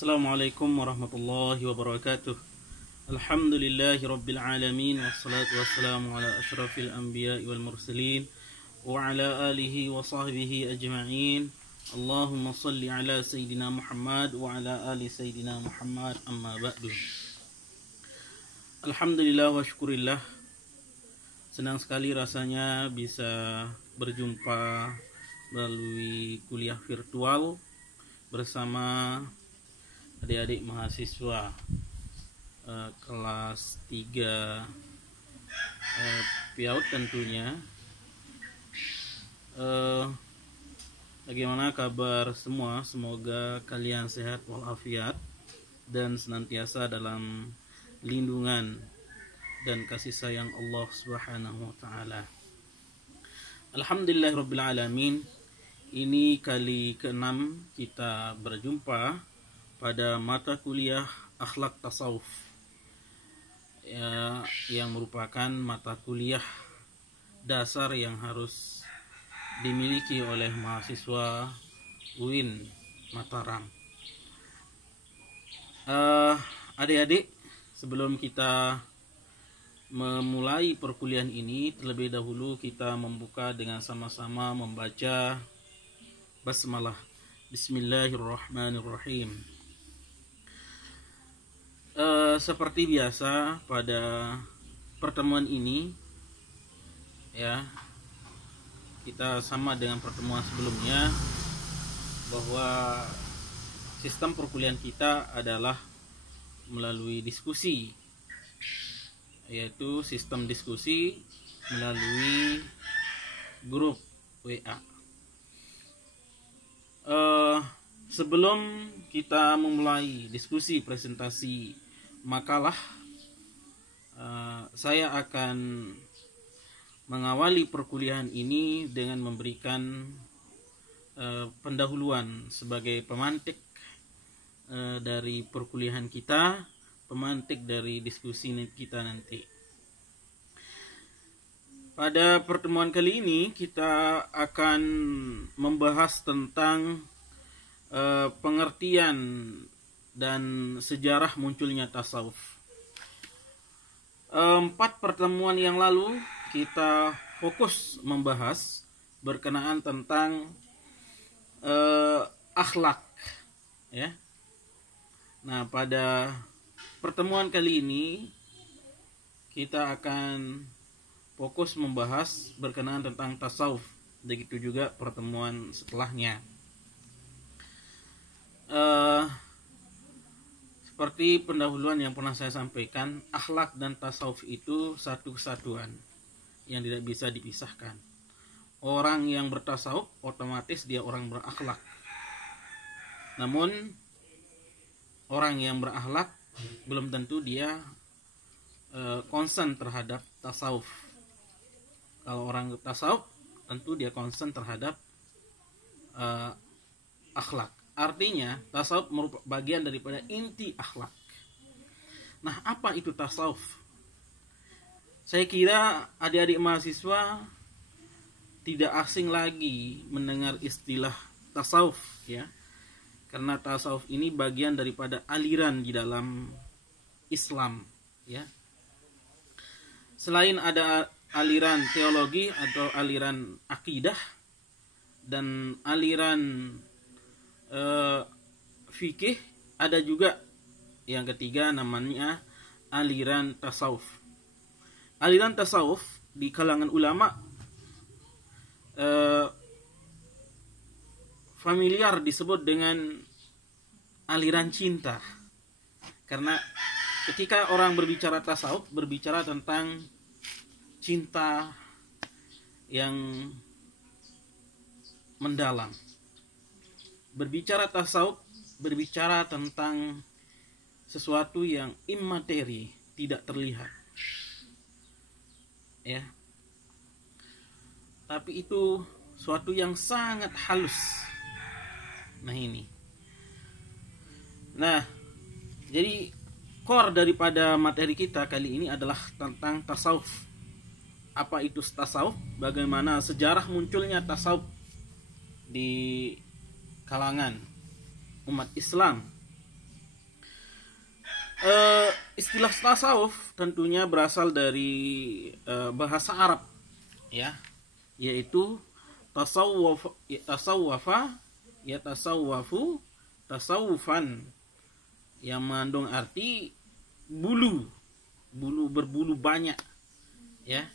Assalamualaikum warahmatullahi wabarakatuh. Alhamdulillahi rabbil alamin, wassalatu wassalamu ala asyrafil anbiya'i wal mursalin wa ala alihi wa sahbihi ajma'in. Allahumma salli ala sayyidina Muhammad wa ala ali sayyidina Muhammad, amma ba'du. Alhamdulillah wa syukurillah. Senang sekali rasanya bisa berjumpa melalui kuliah virtual bersama adik-adik mahasiswa kelas 3 PIAUD tentunya. Bagaimana kabar semua? Semoga kalian sehat walafiat dan senantiasa dalam lindungan dan kasih sayang Allah Subhanahu wa taala. Alhamdulillahirabbil alamin. Ini kali ke-6 kita berjumpa pada mata kuliah akhlak tasawuf ya, yang merupakan mata kuliah dasar yang harus dimiliki oleh mahasiswa UIN Mataram. Adik-adik, sebelum kita memulai perkuliahan ini, terlebih dahulu kita membuka dengan sama-sama membaca basmalah. Bismillahirrahmanirrahim. Seperti biasa pada pertemuan ini ya, kita sama dengan pertemuan sebelumnya bahwa sistem perkuliahan kita adalah melalui diskusi, yaitu sistem diskusi melalui grup WA. Sebelum kita memulai diskusi presentasi makalah, saya akan mengawali perkuliahan ini dengan memberikan pendahuluan sebagai pemantik dari perkuliahan kita, pemantik dari diskusi kita nanti. Pada pertemuan kali ini kita akan membahas tentang pengertian dan sejarah munculnya tasawuf. 4 pertemuan yang lalu kita fokus membahas berkenaan tentang akhlak ya. Nah, pada pertemuan kali ini kita akan fokus membahas berkenaan tentang tasawuf. Begitu juga pertemuan setelahnya. Seperti pendahuluan yang pernah saya sampaikan, akhlak dan tasawuf itu satu kesatuan yang tidak bisa dipisahkan. Orang yang bertasawuf otomatis dia orang berakhlak. Namun orang yang berakhlak belum tentu dia concern terhadap tasawuf. Kalau orang tasawuf tentu dia concern terhadap akhlak. Artinya tasawuf merupakan bagian daripada inti akhlak. Nah, apa itu tasawuf? Saya kira adik-adik mahasiswa tidak asing lagi mendengar istilah tasawuf ya. Karena tasawuf ini bagian daripada aliran di dalam Islam ya. Selain ada aliran teologi atau aliran akidah dan aliran fikih, ada juga yang ketiga namanya aliran tasawuf. Aliran tasawuf di kalangan ulama familiar disebut dengan aliran cinta, karena ketika orang berbicara tasawuf berbicara tentang cinta yang mendalam. Berbicara tasawuf berbicara tentang sesuatu yang imateri, tidak terlihat ya, tapi itu suatu yang sangat halus. Nah, jadi core daripada materi kita kali ini adalah tentang tasawuf. Apa itu tasawuf? Bagaimana sejarah munculnya tasawuf di kalangan umat Islam Istilah tasawuf tentunya berasal dari bahasa Arab, ya, yaitu tasawwafa ya tasawwafu tasawufan, yang mengandung arti bulu berbulu banyak, ya.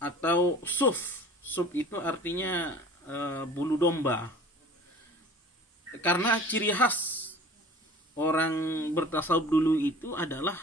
Atau suf itu artinya bulu domba, karena ciri khas orang bertasawuf dulu itu adalah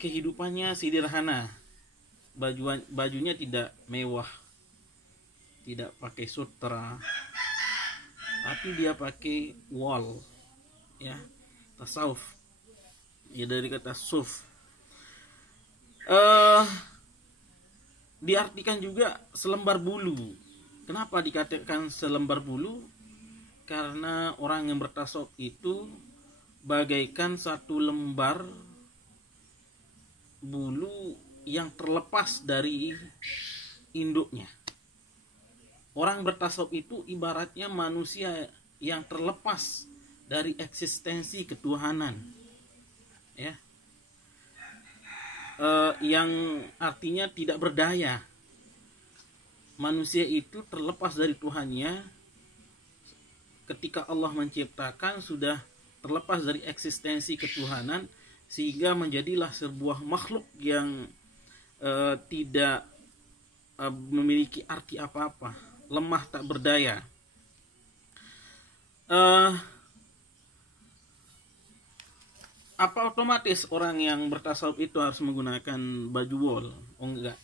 kehidupannya sederhana, bajunya tidak mewah, tidak pakai sutra, tapi dia pakai wal, ya, tasawuf, ya, dari kata suf. Diartikan juga selembar bulu. Kenapa dikatakan selembar bulu? Karena orang yang bertasawuf itu bagaikan satu lembar bulu yang terlepas dari induknya. Orang bertasawuf itu ibaratnya manusia yang terlepas dari eksistensi ketuhanan, ya, yang artinya tidak berdaya. Manusia itu terlepas dari Tuhannya. Ketika Allah menciptakan sudah terlepas dari eksistensi ketuhanan, sehingga menjadilah sebuah makhluk yang tidak memiliki arti apa-apa, lemah tak berdaya. Apa otomatis orang yang bertasawuf itu harus menggunakan baju wol? Oh, enggak.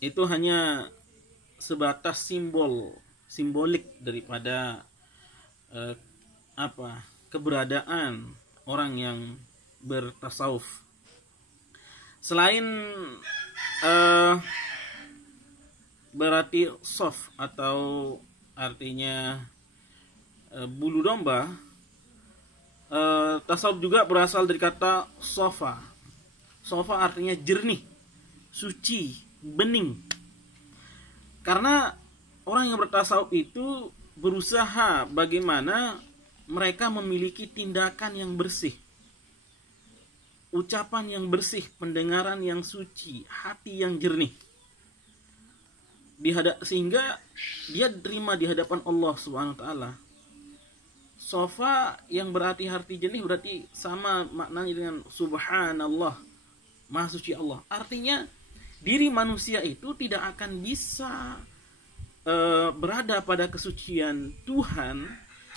Itu hanya sebatas simbolik daripada keberadaan orang yang bertasawuf. Selain berarti soft atau artinya bulu domba, tasawuf juga berasal dari kata sofa. Sofa artinya jernih, suci, bening. Karena orang yang bertasawuf itu berusaha bagaimana mereka memiliki tindakan yang bersih, ucapan yang bersih, pendengaran yang suci, hati yang jernih, sehingga dia diterima di hadapan Allah Subhanahu wa taala. Sofa yang berarti hati jernih berarti sama maknanya dengan subhanallah, maha suci Allah. Artinya diri manusia itu tidak akan bisa berada pada kesucian Tuhan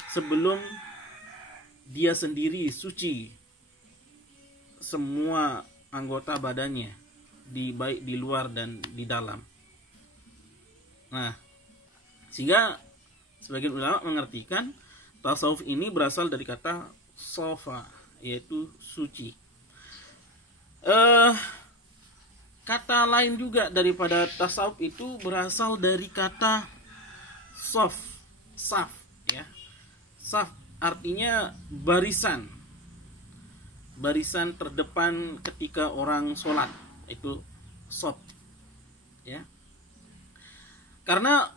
sebelum dia sendiri suci semua anggota badannya, baik di luar dan di dalam. Nah, sehingga sebagian ulama mengartikan tasawuf ini berasal dari kata sofa, yaitu suci. Kata lain juga daripada tasawuf itu berasal dari kata saf, ya. Saf artinya barisan terdepan ketika orang sholat, itu saf, ya. Karena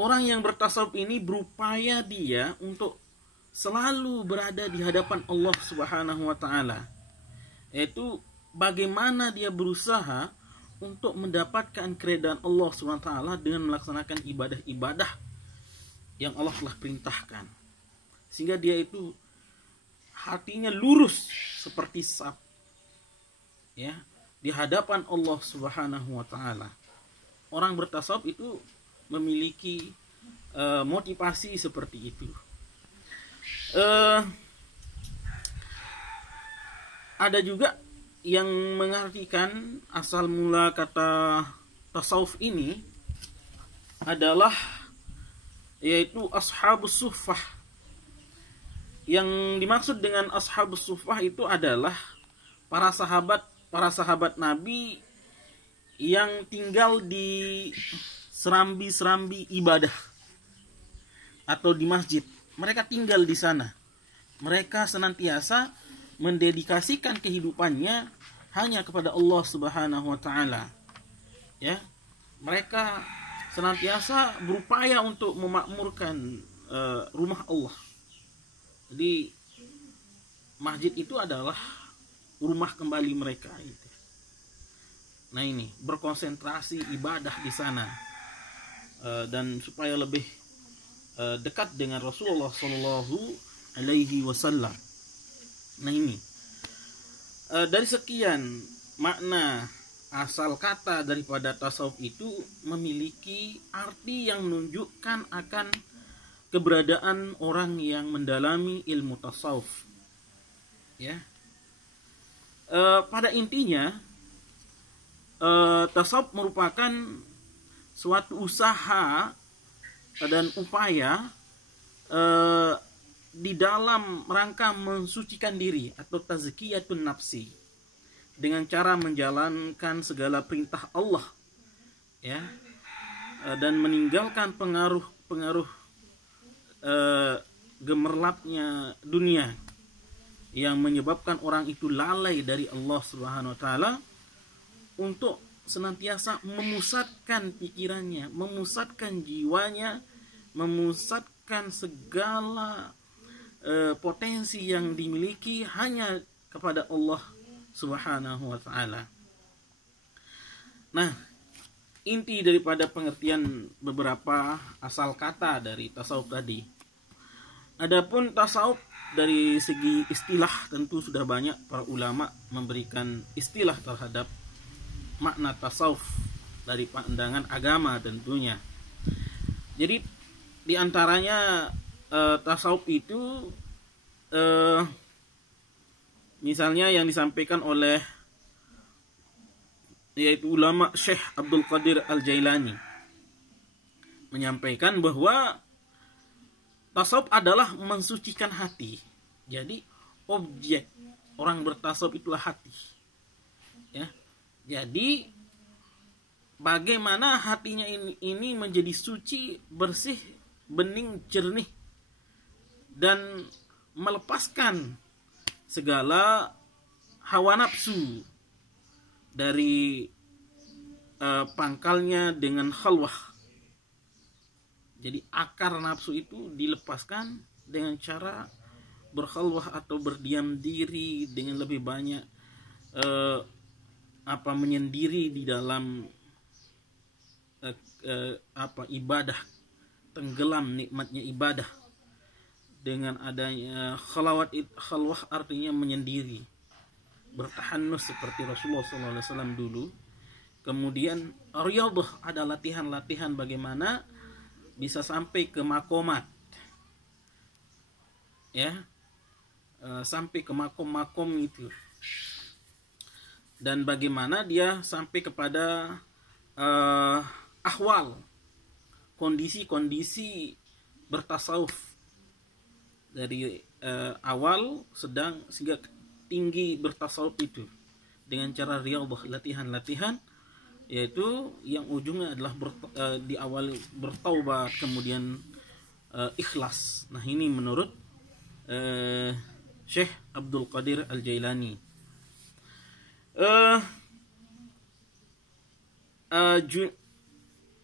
orang yang bertasawuf ini berupaya dia untuk selalu berada di hadapan Allah Subhanahu wa taala. Yaitu bagaimana dia berusaha untuk mendapatkan keridhaan Allah Subhanahu wa taala dengan melaksanakan ibadah-ibadah yang Allah telah perintahkan. Sehingga dia itu hatinya lurus seperti saf, ya, di hadapan Allah Subhanahu wa taala. Orang bertasawuf itu memiliki motivasi seperti itu. Ada juga yang mengartikan asal mula kata tasawuf ini adalah yaitu ashabus suffah. Yang dimaksud dengan ashabus suffah itu adalah para sahabat Nabi yang tinggal di serambi-serambi ibadah atau di masjid. Mereka tinggal di sana. Mereka senantiasa mendedikasikan kehidupannya hanya kepada Allah Subhanahu wa taala. Ya. Mereka senantiasa berupaya untuk memakmurkan rumah Allah. Jadi masjid itu adalah rumah kembali mereka gitu. Nah ini berkonsentrasi ibadah di sana, dan supaya lebih dekat dengan Rasulullah Shallallahu Alaihi Wasallam. Nah ini dari sekian makna asal kata daripada tasawuf itu memiliki arti yang menunjukkan akan keberadaan orang yang mendalami ilmu tasawuf. Ya, pada intinya tasawuf merupakan suatu usaha dan upaya di dalam rangka mensucikan diri atau tazkiyatun nafsi dengan cara menjalankan segala perintah Allah, ya, dan meninggalkan pengaruh gemerlapnya dunia yang menyebabkan orang itu lalai dari Allah Subhanahu wa taala, untuk senantiasa memusatkan pikirannya, memusatkan jiwanya, memusatkan segala potensi yang dimiliki hanya kepada Allah Subhanahu wa taala. Nah, inti daripada pengertian beberapa asal kata dari tasawuf tadi. Adapun tasawuf dari segi istilah tentu sudah banyak para ulama memberikan istilah terhadap makna tasawuf dari pandangan agama tentunya. Jadi di antaranya tasawuf itu misalnya yang disampaikan oleh yaitu ulama Syekh Abdul Qadir Al-Jailani menyampaikan bahwa tasawuf adalah mensucikan hati. Jadi objek orang bertasawuf itulah hati. Ya. Jadi bagaimana hatinya ini menjadi suci, bersih, bening, jernih, dan melepaskan segala hawa nafsu dari pangkalnya dengan khalwah. Jadi akar nafsu itu dilepaskan dengan cara berkhalwah atau berdiam diri dengan lebih banyak menyendiri di dalam ibadah, tenggelam nikmatnya ibadah dengan adanya khalwah artinya menyendiri, bertahanus seperti Rasulullah SAW dulu. Kemudian riyadhah ada latihan-latihan bagaimana bisa sampai ke makomat, ya, sampai ke makom-makom itu, dan bagaimana dia sampai kepada ahwal, kondisi-kondisi bertasawuf dari awal, sedang, sehingga tinggi bertasawuf itu dengan cara riyadhah, latihan-latihan, yaitu yang ujungnya adalah di awal bertaubat, kemudian ikhlas. Nah ini menurut Syekh Abdul Qadir Al-Jailani.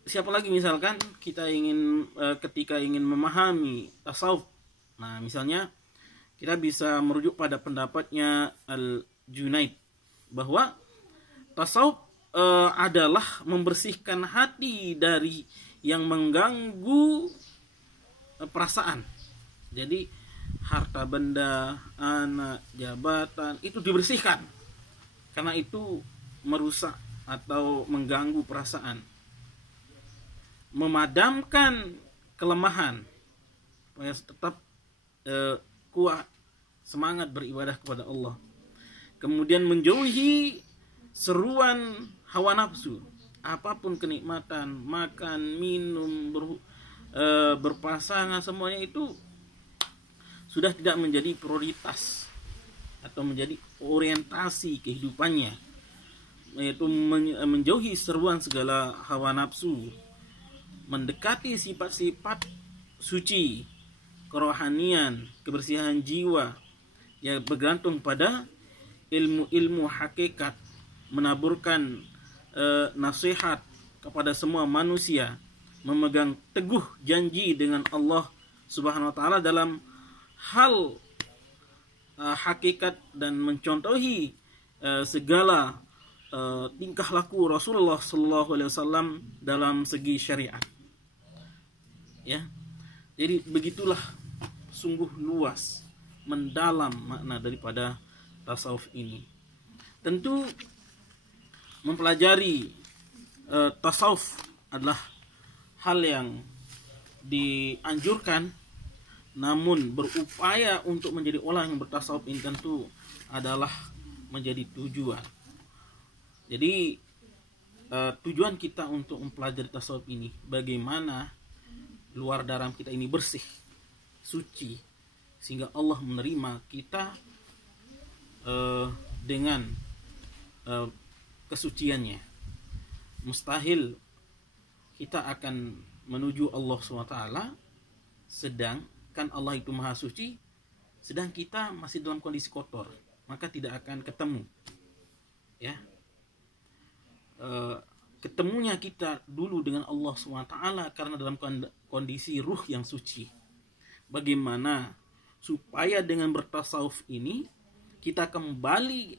Siapa lagi misalkan kita ingin ketika ingin memahami tasawuf, nah misalnya kita bisa merujuk pada pendapatnya Al-Junaid bahwa tasawuf adalah membersihkan hati dari yang mengganggu perasaan. Jadi harta benda, anak, jabatan itu dibersihkan, karena itu merusak atau mengganggu perasaan. Memadamkan kelemahan supaya tetap kuat semangat beribadah kepada Allah. Kemudian menjauhi seruan hawa nafsu, apapun kenikmatan, makan, minum, berpasangan, semuanya itu sudah tidak menjadi prioritas atau menjadi orientasi kehidupannya, yaitu menjauhi seruan segala hawa nafsu, mendekati sifat-sifat suci, kerohanian, kebersihan jiwa yang bergantung pada ilmu-ilmu hakikat, menaburkan nasihat kepada semua manusia, memegang teguh janji dengan Allah Subhanahu wa taala dalam hal hakikat dan mencontohi segala tingkah laku Rasulullah SAW dalam segi syariat. Ya, jadi begitulah sungguh luas, mendalam makna daripada tasawuf ini. Tentu mempelajari tasawuf adalah hal yang dianjurkan, namun berupaya untuk menjadi orang yang bertasawuf ini tentu adalah menjadi tujuan. Jadi tujuan kita untuk mempelajari tasawuf ini, bagaimana luar dalam kita ini bersih, suci, sehingga Allah menerima kita dengan kesuciannya. Mustahil kita akan menuju Allah SWT sedangkan Allah itu maha suci, sedang kita masih dalam kondisi kotor, maka tidak akan ketemu. Ya, ketemunya kita dulu dengan Allah SWT karena dalam kondisi ruh yang suci. Bagaimana supaya dengan bertasawuf ini kita kembali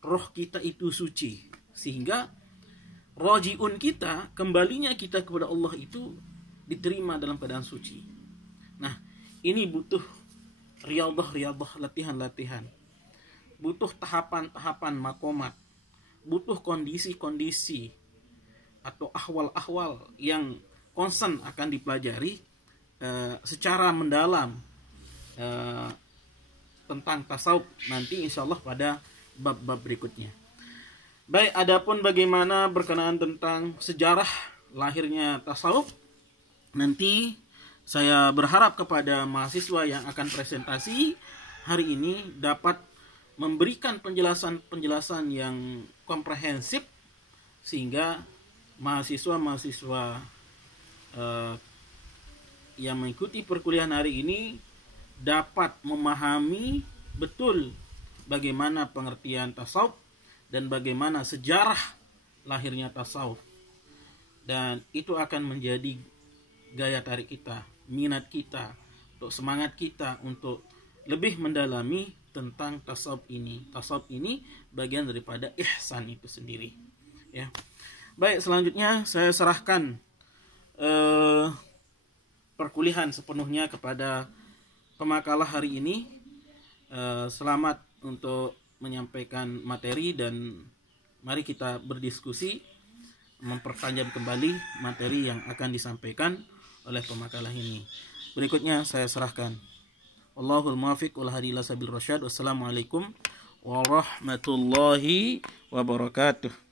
roh kita itu suci, sehingga rojiun kita, kembalinya kita kepada Allah itu diterima dalam keadaan suci. Nah, ini butuh riyadhah, latihan-latihan, butuh tahapan-tahapan makomat, butuh kondisi-kondisi atau ahwal-ahwal yang konsen akan dipelajari secara mendalam tentang tasawuf nanti insyaallah pada bab-bab berikutnya. Baik, adapun bagaimana berkenaan tentang sejarah lahirnya tasawuf, nanti saya berharap kepada mahasiswa yang akan presentasi hari ini dapat memberikan penjelasan-penjelasan yang komprehensif sehingga mahasiswa-mahasiswa yang mengikuti perkuliahan hari ini dapat memahami betul bagaimana pengertian tasawuf dan bagaimana sejarah lahirnya tasawuf. Dan itu akan menjadi gaya tarik kita, minat kita, untuk semangat kita untuk lebih mendalami tentang tasawuf ini. Tasawuf ini bagian daripada ihsan itu sendiri. Ya. Baik, selanjutnya saya serahkan perkuliahan sepenuhnya kepada pemakalah hari ini. Selamat untuk menyampaikan materi dan mari kita berdiskusi memperpanjang kembali materi yang akan disampaikan oleh pemakalah ini. Berikutnya saya serahkan. Wallahul muwaffiq wal hadi ila sabil rasyad. Wassalamualaikum warahmatullahi wabarakatuh.